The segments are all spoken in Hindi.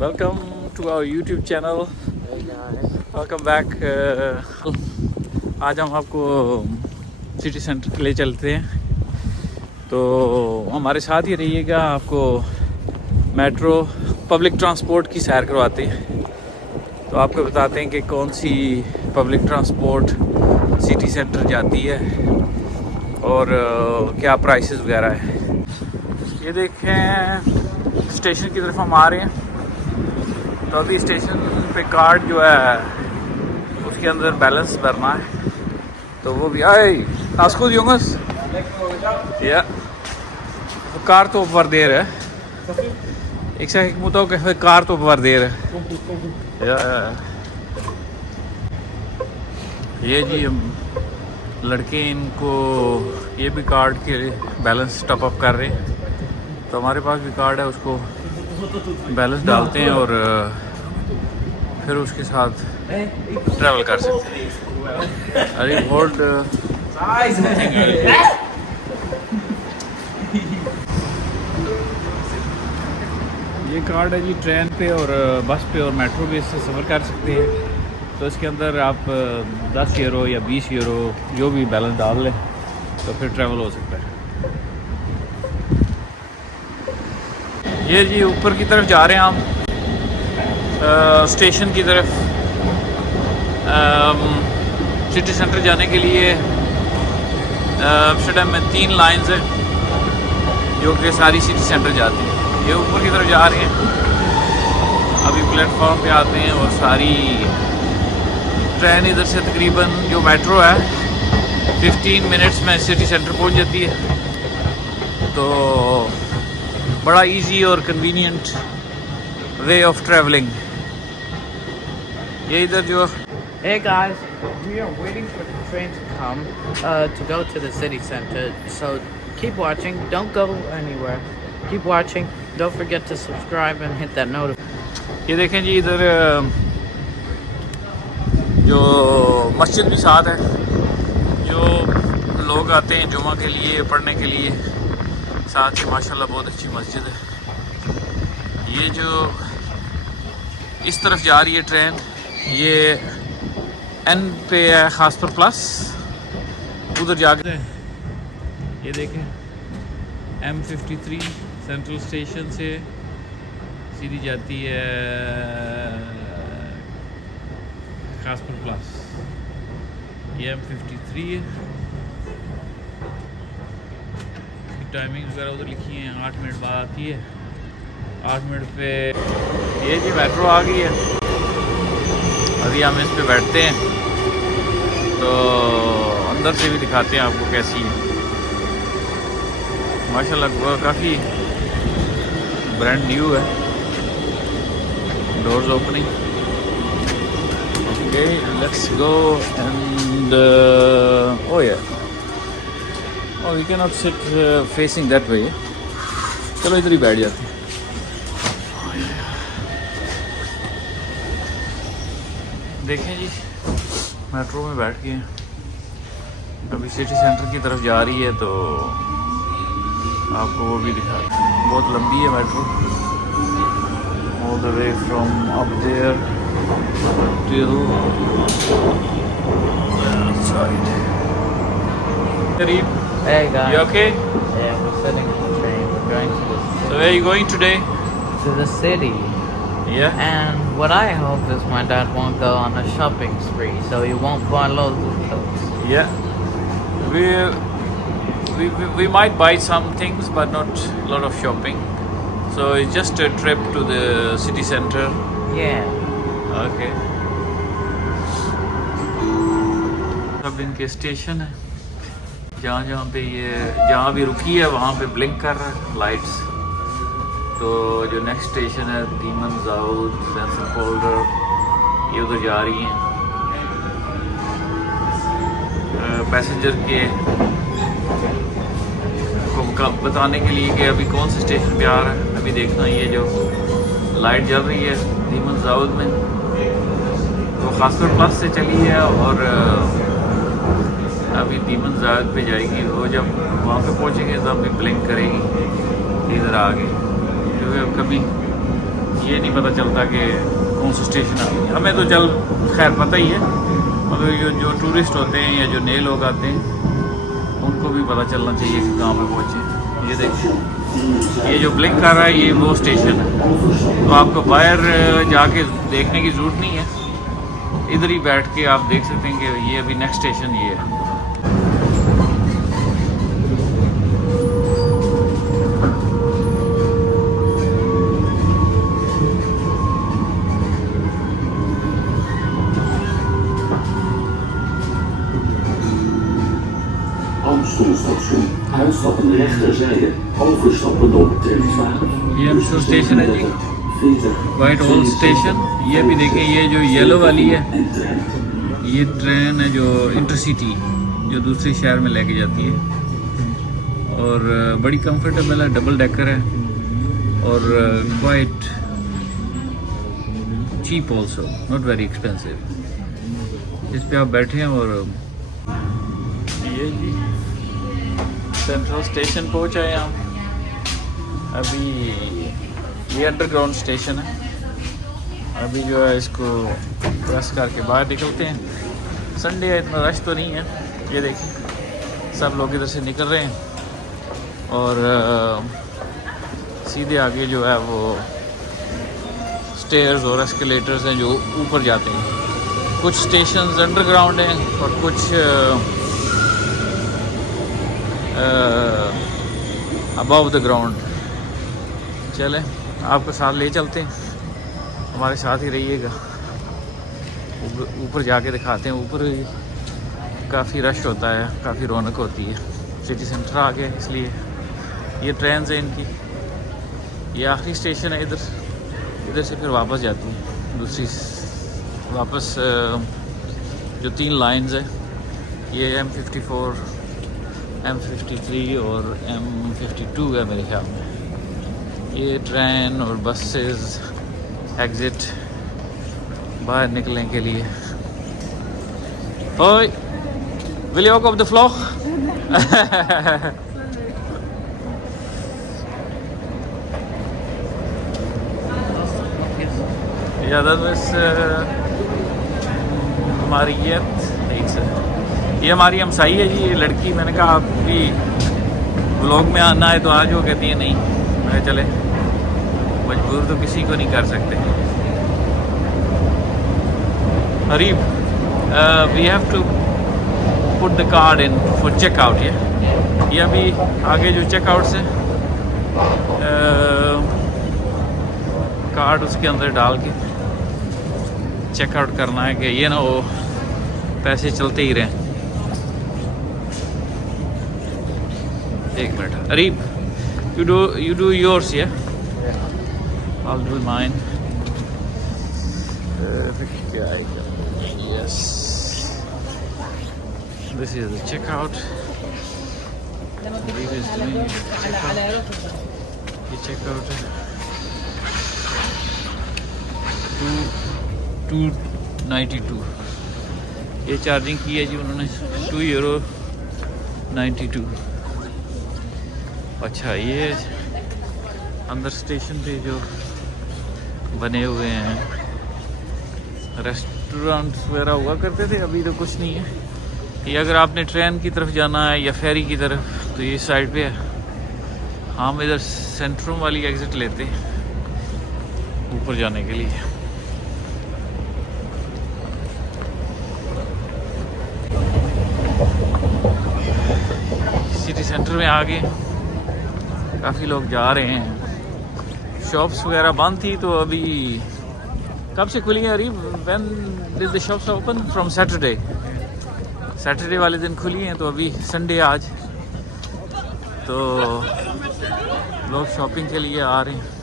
Welcome to our YouTube channel. Hey guys. Welcome back. आज हम आपको सिटी सेंटर ले चलते हैं, तो हमारे साथ ही रहिएगा। आपको मेट्रो पब्लिक ट्रांसपोर्ट की सैर करवाते हैं, तो आपको बताते हैं कि कौन सी पब्लिक ट्रांसपोर्ट सिटी सेंटर जाती है और क्या प्राइसेस वगैरह है। ये देखें, स्टेशन की तरफ हम आ रहे हैं। तो अभी स्टेशन पे कार्ड जो है उसके अंदर बैलेंस भरना है, तो वो भी आए आसको जोंगस या कार तो वर्देर है एक से एक मुतो के कार तो वर्देर है या ये जी हम लड़के इनको ये भी कार्ड के बैलेंस टॉप अप कर रहे हैं। तो हमारे पास भी कार्ड है, उसको बैलेंस डालते हैं और फिर उसके साथ ट्रैवल कर सकते हैं। अरे होल्ड ये कार्ड है जी ट्रेन पे और बस पे और मेट्रो पे इससे सफ़र कर सकते हैं। तो इसके अंदर आप 10 यूरो या 20 यूरो जो भी बैलेंस डाल लें तो फिर ट्रैवल हो सकता है। ये जी ऊपर की तरफ जा रहे हैं हम, स्टेशन की तरफ। सिटी सेंटर जाने के लिए एम्स्टर्डम में 3 लाइंस हैं जो कि सारी सिटी सेंटर जाती हैं। ये ऊपर की तरफ जा रहे हैं, अभी प्लेटफॉर्म पे आते हैं और सारी ट्रेन इधर से तकरीबन जो मेट्रो है 15 मिनट्स में सिटी सेंटर पहुंच जाती है। तो बड़ा इजी और कन्वीनियंट वे ऑफ ट्रैवलिंग। ये इधर जो Hey guys, we are waiting for the train to come to go to the city center. So keep watching. Don't go anywhere. Keep watching. Don't forget to subscribe and hit that notification. ये देखें जी, इधर जो मस्जिद भी साथ है, जो लोग आते हैं जुमा के लिए पढ़ने के लिए, साथ ही माशाल्लाह बहुत अच्छी मस्जिद है। ये जो इस तरफ जा रही है ट्रेन, ये एन पे है खासपुर प्लस, उधर जाकर ये देखें M53 सेंट्रल स्टेशन से सीधी जाती है खासपुर प्लस। ये M53 है, टाइमिंग वगैरह उधर लिखी है, 8 मिनट बाद आती है, 8 मिनट पे। ये जी मेट्रो आ गई है, अभी हम इस पे बैठते हैं तो अंदर से भी दिखाते हैं आपको कैसी है। माशाल्लाह काफ़ी ब्रांड न्यू है, doors opening. Okay let's go and oh yeah Oh, we cannot sit facing that way. चलो इधर ही बैठ जाते हैं। देखें जी, मेट्रो में बैठ गए हैं, अभी सिटी सेंटर की तरफ जा रही है, तो आपको वो भी दिखा। बहुत लंबी है metro, all the way from up there till outside. Hey guys. You okay? Yeah, we're sitting in the train. We're going to the So where are you going today? city. Yeah. And what I hope is my dad won't go on a shopping spree, so he won't buy loads of clothes. Yeah. We might buy some things, but not a lot of shopping. So it's just a trip to the city center. Yeah. Okay. अब इनके स्टेशन है, जहाँ पे ये जहाँ भी रुकी है वहाँ पे ब्लिंक कर रहा है लाइट्स। तो जो नेक्स्ट स्टेशन है दीमन जाउद सेंसर फोल्डर, ये उधर जा रही हैं। पैसेंजर के को बताने के लिए कि अभी कौन से स्टेशन पे आ रहा है। अभी देखना, ये जो लाइट जल रही है दीमन जाउद में, तो खासपुर प्लस से चली है और अभी दीमन जाउद पे जाएगी। वो जब वहाँ पे पहुँचेंगे तो अभी ब्लिंक करेगी इधर आगे, क्योंकि अब कभी ये नहीं पता चलता कि कौन सा स्टेशन आ गया। हमें तो चल खैर पता ही है, मगर ये जो टूरिस्ट होते हैं या जो नए लोग आते हैं उनको भी पता चलना चाहिए कि कहाँ पे पहुँचे। ये देखिए, ये जो ब्लिंक कर रहा है ये वो स्टेशन है। तो आपको बाहर जाके देखने की ज़रूरत नहीं है, इधर ही बैठ के आप देख सकते हैं कि ये अभी नेक्स्ट स्टेशन ये है। Amstelstation. Uitstappen rechterzijde. Overstappen door tram 12. ये अमस्टल स्टेशन है जी, 40. White hall station. ये भी देखें, ये जो येलो वाली है En tram. ये ट्रेन है जो इंटरसिटी जो दूसरे शहर में लेके जाती है, और बड़ी कंफर्टेबल है, डबल डेकर है और quite cheap also, not very expensive. इस पे आप बैठे हैं और ये जी सेंट्रल स्टेशन पहुंचा है हम अभी। ये अंडरग्राउंड स्टेशन है। अभी जो है इसको प्रेस करके बाहर निकलते हैं। संडे है, इतना रश तो नहीं है। ये देखिए सब लोग इधर से निकल रहे हैं और सीधे आगे जो है वो स्टेयर्स और एस्केलेटर्स हैं जो ऊपर जाते हैं। कुछ स्टेशंस अंडरग्राउंड हैं और कुछ अबव द ग्राउंड। चलें आपको साथ ले चलते हैं, हमारे साथ ही रहिएगा। ऊपर जाके दिखाते हैं। ऊपर काफ़ी रश होता है, काफ़ी रौनक होती है। सिटी सेंटर आ गया, इसलिए ये ट्रेन है इनकी। ये आखिरी स्टेशन है इधर। इधर से फिर वापस जाती है दूसरी वापस जो 3 लाइंस है, ये M54, M53 और M52 है मेरे ख्याल में। ये ट्रेन और बसेस एग्ज़िट बाहर निकलने के लिए। ओए, will you walk off the floor? Ja, dat is मारियत एक से। ये हमारी हमसाई है जी, ये लड़की। मैंने कहा आप भी व्लॉग में आना है तो आज, वो कहती है नहीं। मैं चले, मजबूर तो किसी को नहीं कर सकते। Hareeb, we have to put the card in for checkout. ये अभी आगे जो चेकआउट से कार्ड उसके अंदर डाल के चेकआउट करना है कि ये ना वो पैसे चलते ही रहें। एक minute Areeb, you do yours, yeah? I'll do mine. Yes. This is the checkout. Areeb is doing checkout. ये checkout है 292। ये चार्जिंग की है जी उन्होंने €2.92। अच्छा, ये अंदर स्टेशन पे जो बने हुए हैं रेस्टोरेंट्स वगैरह हुआ करते थे, अभी तो कुछ नहीं है। ये अगर आपने ट्रेन की तरफ जाना है या फेरी की तरफ तो ये साइड पे है। हम इधर सेंट्रम वाली एग्ज़िट लेते हैं ऊपर जाने के लिए। सिटी सेंटर में आ गए, काफ़ी लोग जा रहे हैं। शॉप्स वगैरह बंद थी तो अभी कब से खुली है Areeb? When did the shops open? From Saturday वाले दिन खुली हैं। तो अभी संडे आज, तो लोग शॉपिंग के लिए आ रहे हैं।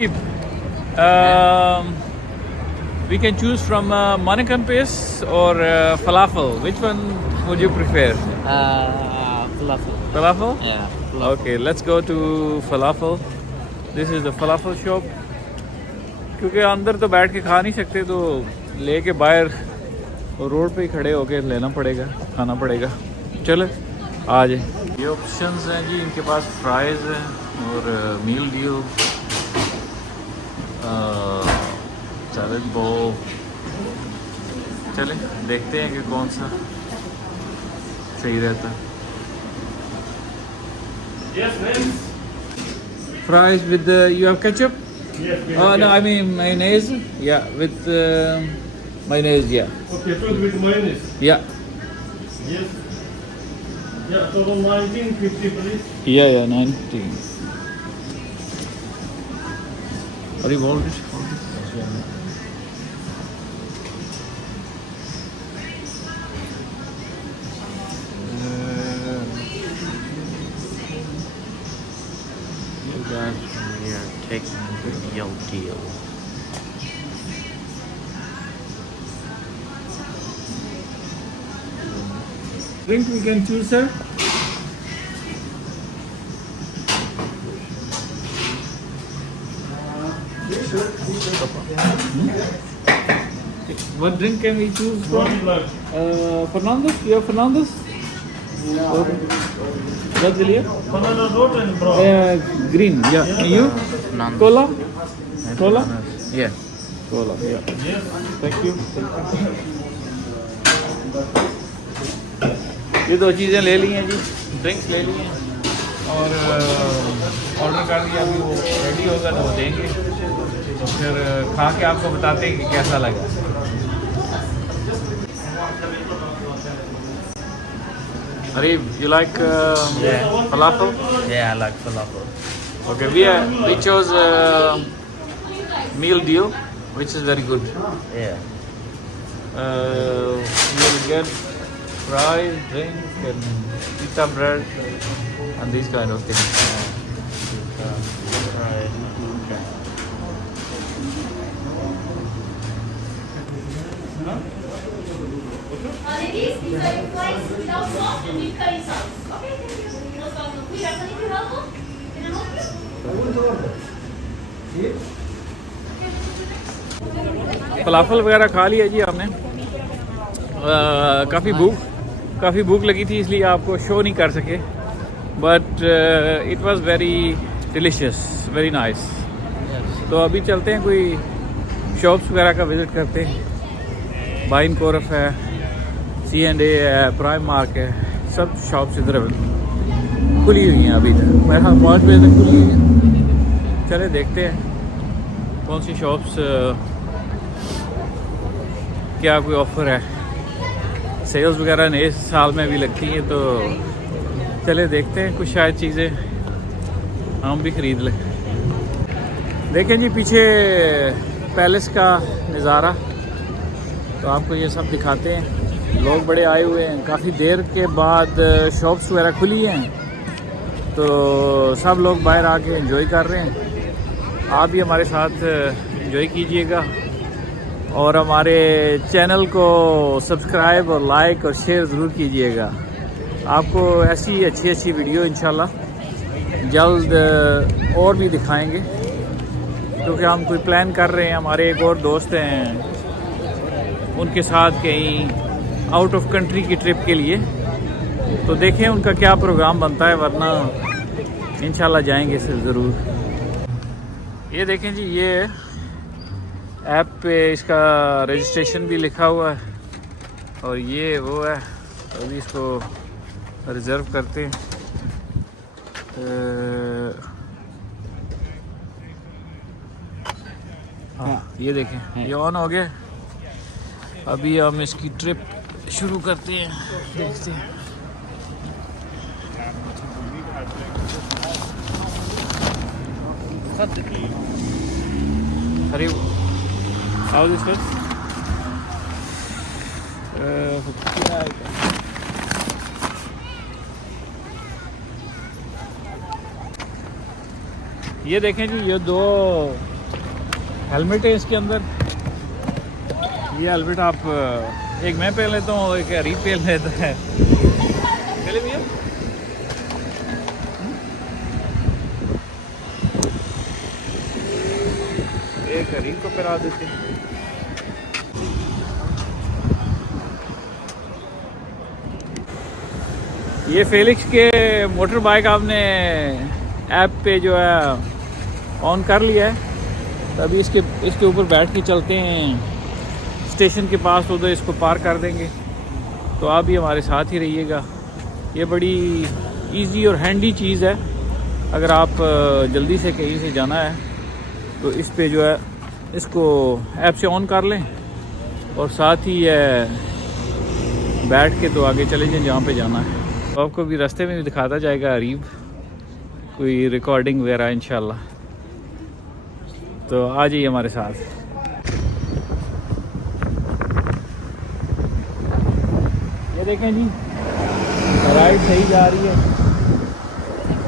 We can choose from Manikan paste or falafel. Which one would you prefer? Falafel. Falafel? Yeah. Falafel. Okay, let's go to falafel. This is the falafel shop. क्योंकि अंदर तो बैठ के खा नहीं सकते तो लेके बाहर रोड पे ही खड़े होके लेना पड़ेगा, खाना पड़ेगा। चलो आ जाए। ये ऑप्शंस हैं जी इनके पास, फ्राइज़ हैं और मील डील, सैलड बोल। चलें देखते हैं कि कौन सा सही रहता है। Fries with you have ketchup? Yes, we Oh have no, I mean mayonnaise. Yeah, with mayonnaise. Yeah, Okay, filled with mayonnaise. yeah, Yes. Yeah, total 1950, please. yeah. 19. Are you hold it? You guys we are taking the meal deal. Drink we can choose, sir. What drink can we choose from? One black. Fernandez? You have Fernandez? What will you? Banana road and brown. Green, yeah. And you? None. Cola? Cola? Yeah. Cola, yeah. Yes. Thank you. ये दो चीज़ें ले ली हैं जी, ड्रिंक्स ले ली हैं और ऑर्डर कर दिया। अभी वो रेडी होगा तो वो देंगे, तो फिर खा के आपको बताते हैं कि कैसा लगा। अरे you like Yeah. falafel? Yeah, I like falafel. Okay, we chose meal deal, which is very good. Yeah. You'll get fries, drink, and pita bread, and these kind of things. Right. Ladies, these are your flights without sauce and with curry sauce. Okay, thank you. No sauce, no food. Can you help us? Can I help you? फलाफल वगैरह खा लिया जी हमने। काफ़ी भूख लगी थी इसलिए आपको शो नहीं कर सके, but it was very delicious, very nice. तो अभी चलते हैं, कोई शॉप्स वगैरह का विज़िट करते हैं। बाइन कोरफ है, C&A है, प्राइम मार्क है, सब शॉप्स इधर खुली हुई हैं अभी तक। मेरे ख्याल 5 बजे तक खुली हुई हैं। चले देखते हैं कौन सी शॉप्स क्या कोई ऑफ़र है। सेल्स वगैरह नए साल में भी लगती हैं, तो चले देखते हैं, कुछ शायद चीज़ें हम भी ख़रीद लें। देखें जी पीछे पैलेस का नज़ारा, तो आपको ये सब दिखाते हैं। लोग बड़े आए हुए हैं, काफ़ी देर के बाद शॉप्स वगैरह खुली हैं, तो सब लोग बाहर आके एंजॉय कर रहे हैं। आप भी हमारे साथ एंजॉय कीजिएगा और हमारे चैनल को सब्सक्राइब और लाइक और शेयर ज़रूर कीजिएगा। आपको ऐसी अच्छी वीडियो इंशाल्लाह जल्द और भी दिखाएंगे, क्योंकि हम कोई प्लान कर रहे हैं। हमारे एक और दोस्त हैं, उनके साथ कहीं आउट ऑफ कंट्री की ट्रिप के लिए, तो देखें उनका क्या प्रोग्राम बनता है, वरना इंशाल्लाह जाएंगे सिर्फ ज़रूर। ये देखें जी, ये ऐप पे इसका रजिस्ट्रेशन भी लिखा हुआ है, और ये वो है। अभी इसको रिज़र्व करते हैं। हाँ, ये देखें ये ऑन हो गया। अभी हम इसकी ट्रिप शुरू करते हैं, देखते हैं। अरे how this was? ये देखें जी, ये दो हेलमेट है इसके अंदर। ये हेलमेट आप एक मैं पहन लेता हूँ, एक अरीब पहन लेता है। चले भैया, एक अरीब को पहना देते हैं। ये फेलिक्स के मोटर बाइक आपने ऐप पे जो है ऑन कर लिया है, तो अभी इसके ऊपर बैठ के चलते हैं स्टेशन के पास, तो उधर इसको पार कर देंगे। तो आप भी हमारे साथ ही रहिएगा। ये बड़ी इजी और हैंडी चीज़ है। अगर आप जल्दी से कहीं से जाना है तो इस पे जो है इसको ऐप से ऑन कर लें और साथ ही बैठ के तो आगे चले जाएं जहाँ पे जाना है। तो आपको भी रास्ते में भी दिखाता जाएगा अरीब कोई रिकॉर्डिंग वगैरह इंशाल्लाह। तो आ जाइए हमारे साथ। ये देखें जी, राइड सही जा रही है।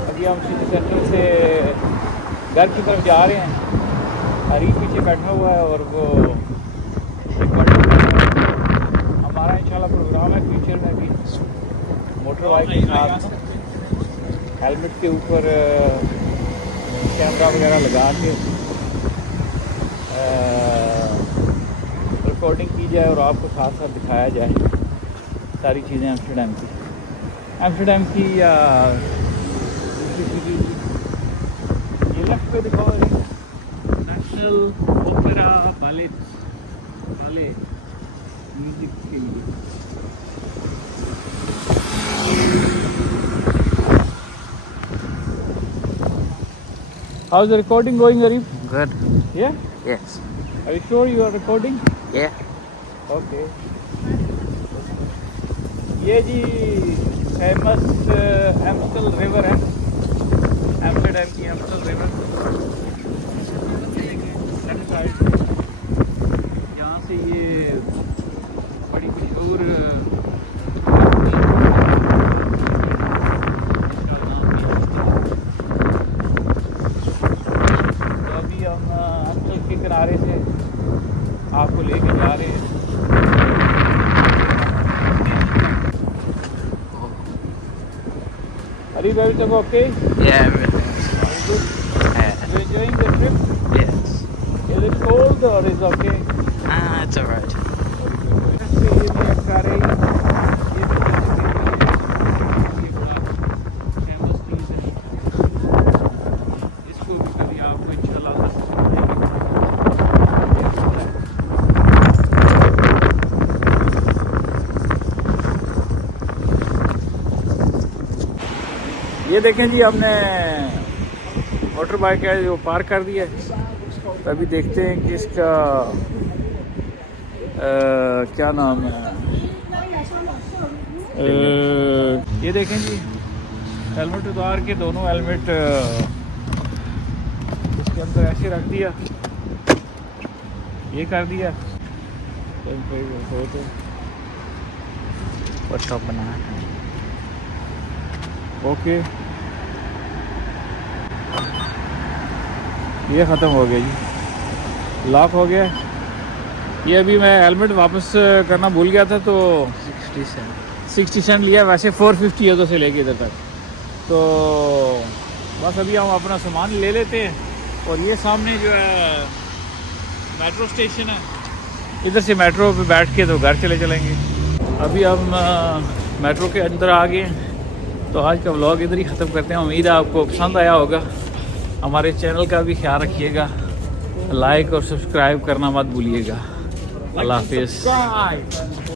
अभी हम सिटी सेंटर से घर की तरफ जा रहे हैं। अरीब पीछे बैठा हुआ है और वो हमारा इंशाल्लाह प्रोग्राम है फ्यूचर में भी मोटर बाइक के साथ हेलमेट के ऊपर कैमरा वगैरह लगा के रिकॉर्डिंग की जाए और आपको साथ साथ दिखाया जाए सारी चीज़ें एम्स्टरडम की या ये लेफ्ट पे दिखाओ, नेशनल ओपेरा बैले म्यूजिक के लिए। How's the recording going, Arif? Good. Yeah? Yes. Are you sure you are recording? Yeah. Okay. ये जी फेमस एम्स्टल रिवर है, एम्स्टरडम की एम्स्टल रिवर। लेफ्ट साइड यहाँ से ये बड़ी मशहूर के किनारे से आपको लेके जा रहे हैं। Are you everything okay? Yeah, everything's Are you good? yeah. You enjoying the trip? Yes. Is it cold or is it okay? It's alright. ये देखें जी, हमने मोटर बाइक है जो पार्क कर दिया है। तो अभी देखते हैं कि इसका क्या नाम है। ये देखें जी, हेलमेट उतार के दोनों हेलमेट इसके अंदर ऐसे रख दिया, ये कर दिया। What's up now? ओके, ये ख़त्म हो गया जी, लॉक हो गया। ये अभी मैं हेलमेट वापस करना भूल गया था तो 60 सेंट लिया। वैसे 450 है उधर से लेके इधर तक। तो बस अभी हम अपना सामान ले लेते हैं और ये सामने जो है मेट्रो स्टेशन है, इधर से मेट्रो पे बैठ के तो घर चले चलेंगे। अभी हम मेट्रो के अंदर आ गए हैं। तो आज का व्लॉग इधर ही ख़त्म करते हैं। उम्मीद है आपको पसंद आया होगा। हमारे चैनल का भी ख्याल रखिएगा, लाइक और सब्सक्राइब करना मत भूलिएगा। अल्लाह हाफिज़।